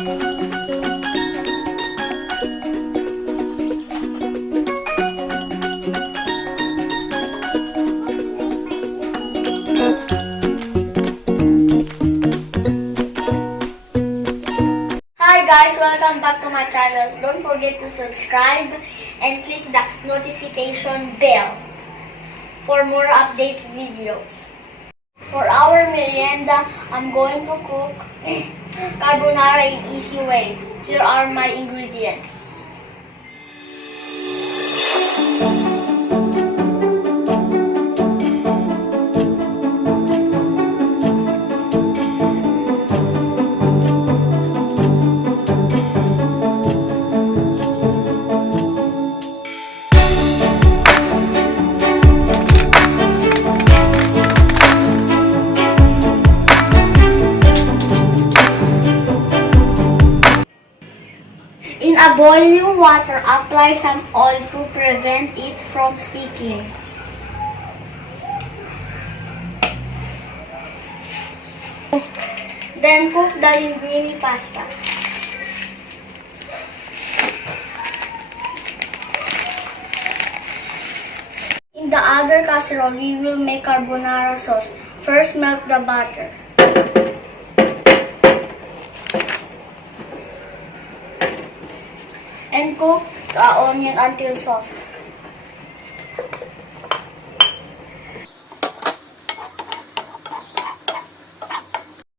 Hi guys, welcome back to my channel. Don't forget to subscribe and click the notification bell for more update videos. For our merienda, I'm going to cook carbonara in easy way. Here are my ingredients. In a boiling water, apply some oil to prevent it from sticking. Then cook the linguine pasta. In the other casserole, we will make carbonara sauce. First, melt the butter. And cook the onion until soft.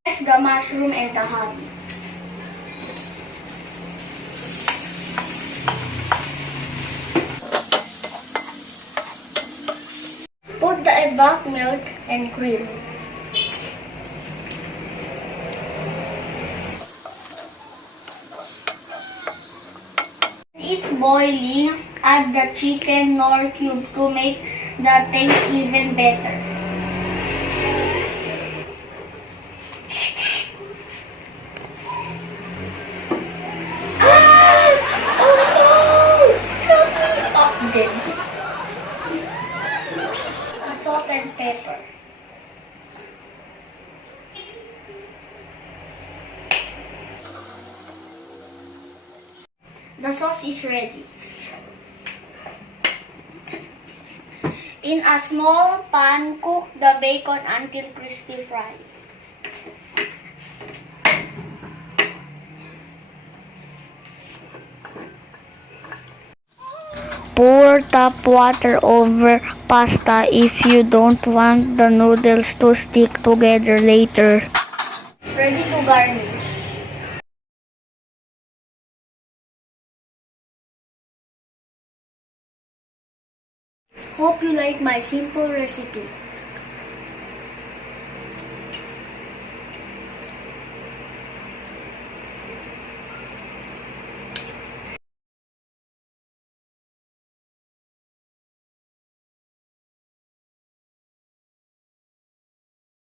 Next, the mushroom and the honey. Put the evac milk and cream. It's boiling, add the chicken nor cube to make the taste even better. Updates. Salt and pepper. The sauce is ready. In a small pan, cook the bacon until crispy fried. Pour tap water over pasta if you don't want the noodles to stick together later. Ready to garnish. Hope you like my simple recipe.